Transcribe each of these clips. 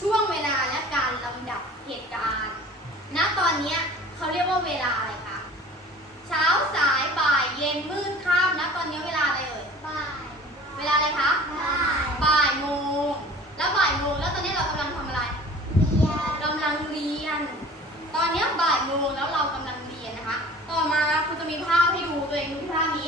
ช่วงเวลาและการลำดับเหตุการณ์ ณ ตอนนี้เขาเรียกว่าเวลาอะไรคะ เช้าสายบ่ายเย็นมืดค่ำณตอนนี้เวลาอะไรเอ่ยเวลาอะไรคะบ่ายโมง แล้วบ่ายโมงแล้วตอนนี้เรากำลังทำอะไรกำลังเรียน ตอนเนี้ยบ่ายโมงแล้วเรากำลังเรียนนะคะ ต่อมาคุณจะมีภาพให้ดูตัวเองดูที่ภาพนี้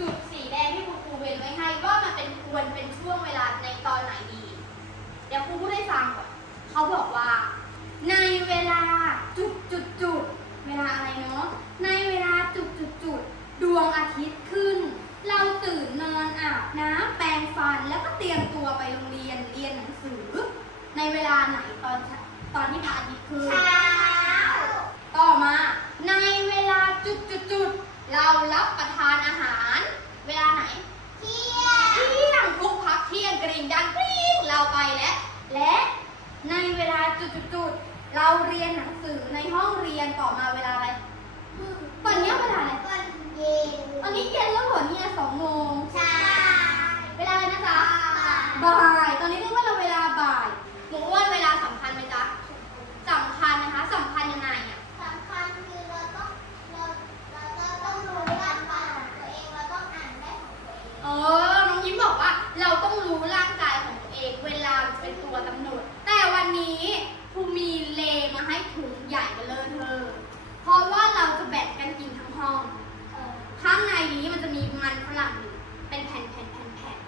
จุดสีแดงที่คุณครูเว้นไว้ให้ว่ามันเป็นควรเป็นช่วงเวลาในตอนไหนดี เดี๋ยวครูพูดให้ฟังก่อนเขาบอกว่า ในเวลาจุดจุดจุดเวลาอะไรเนาะในเวลาจุดจุดจุดดวงอาทิตย์ขึ้น เราตื่นนอนอาบน้ำแปรงฟันแล้วก็เตรียมตัวไปโรงเรียนเรียนหนังสือ ในเวลาไหนตอนตอนที่พระอาทิตย์ขึ้น ต่อมา ในเวลาจุดจุดจุดๆ เรารับประทานอาหาร เวลาไหนเที่ยงทุกพักเที่ยงกริ่งดังกริ๊งเราไปแล้วและในเวลาจุดๆๆเราเรียนหนังสือในห้องเรียนต่อมาเวลาอะไรตอนเนี้ยเวลาอะไรตอนนี้เย็นแล้วเหรอเนี่ยสองโมงเวลาอะไรนะจ๊ะบ่ายตอนนี้เรียกว่าเราเวลาบ่ายหนูว่าเวลาสำคัญไหมจ๊ะสำคัญนะคะสำคัญยังไงอะ เออ น้องยิ้มบอกว่าเราต้องรู้ร่างกายของตัวเอง เวลาเป็นตัวกำหนด แต่วันนี้ครูมีเลมาให้ถุงใหญ่กันเลยเธอ เพราะว่าเราจะแบ่งกันกินทั้งห้อง ข้างในนี้มันจะมีมันฝรั่งอยู่เป็นแผ่นแผ่นแผ่นแผ่น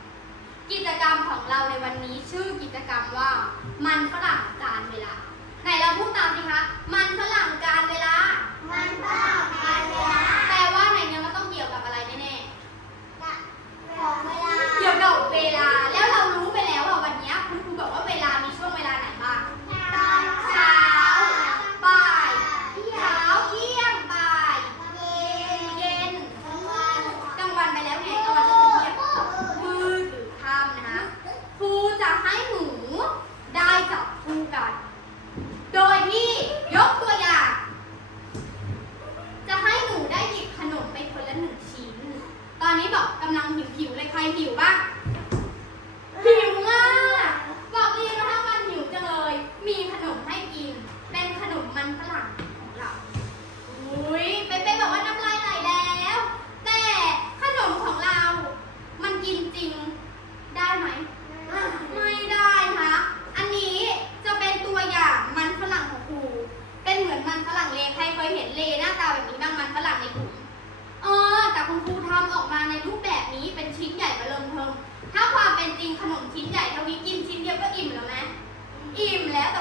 กิจกรรมของ เราในวันนี้ชื่อกิจกรรมว่ามันฝรั่งการเวลา ไหนเราพูดตามสิคะ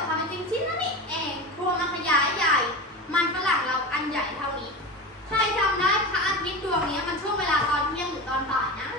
ทำเป็นชิ้นๆแล้วนี่เองครัวมันขยายใหญ่ มันฝรั่งเราอันใหญ่เท่านี้ ใครจำได้พระอาทิตย์ดวงนี้มันช่วงเวลาตอนเที่ยงหรือตอนบ่ายนะ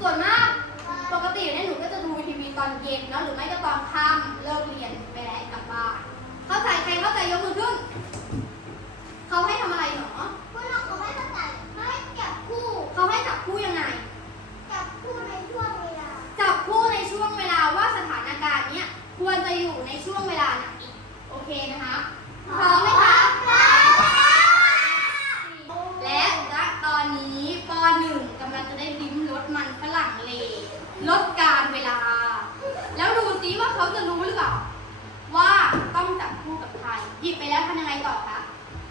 ส่วนมากปกติเนี่ยหนูก็จะดูทีวีตอนเย็นเนาะหรือไม่ก็ตอนค่ำเลิกเรียนไปแล้วกลับบ้านเข้าใจใครเข้าใจยกมือขึ้นเขาให้ทำอะไรหรอพวกเราเขาให้ประกาให้จับคู่เขาให้จับคู่ยังไง จับคู่ในช่วงเวลา จับคู่ในช่วงเวลาว่าสถานการณ์เนี้ยควรจะอยู่ในช่วงเวลาไหนโอเคนะคะพร้อมไหมคะ จะรู้หรือเปล่า ว่าต้องจับคู่กับใคร หยิบไปแล้วทำยังไงต่อคะ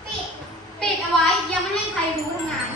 ปิด ปิดเอาไว้ยังไม่ให้ใครรู้ทั้งนั้น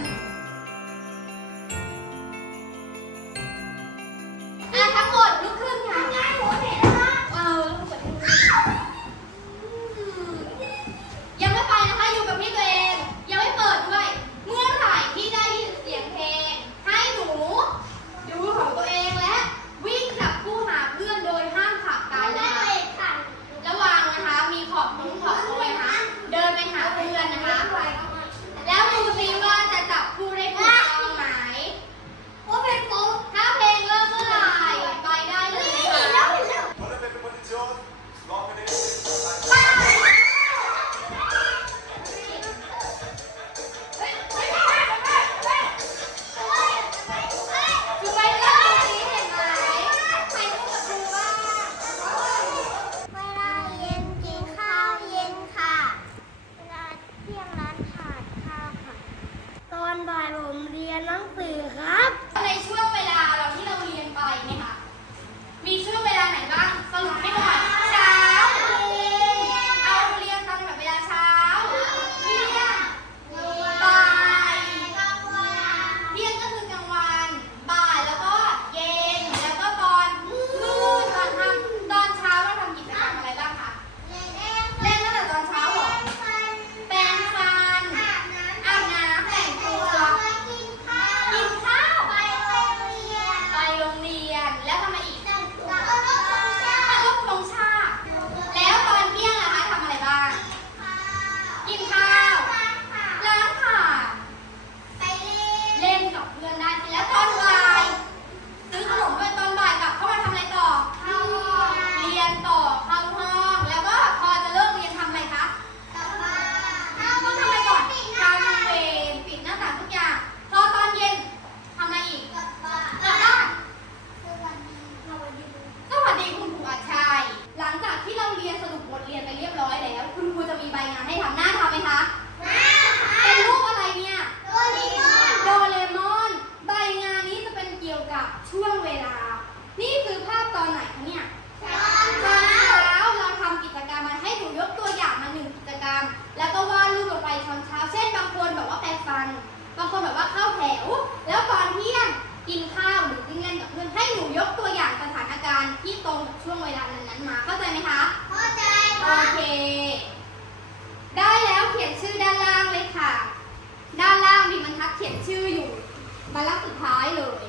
ับช่วงเวลา นี่คือภาพตอนไหนคะเนี่ยตอนเช้าเราทำกิจกรรมมาให้หนูยกตัวอย่างมาหนึ่งกิจกรรม แล้วก็วาดรูปลงไปตอนเช้า เช่นบางคนบอกว่าแปรงฟัน บางคนบอกว่าเข้าแถว แล้วตอนเที่ยงกินข้าวหรือกินเงินกับเพื่อนให้หนูยกตัวอย่างสถานการณ์ที่ตรงกับช่วงเวลานั้นๆมา เข้าใจไหมคะ เข้าใจค่ะโอเค ได้แล้วเขียนชื่อด้านล่างเลยค่ะ ด้านล่างมีบรรทัดเขียนชื่ออยู่บรรทัดสุดท้ายเลย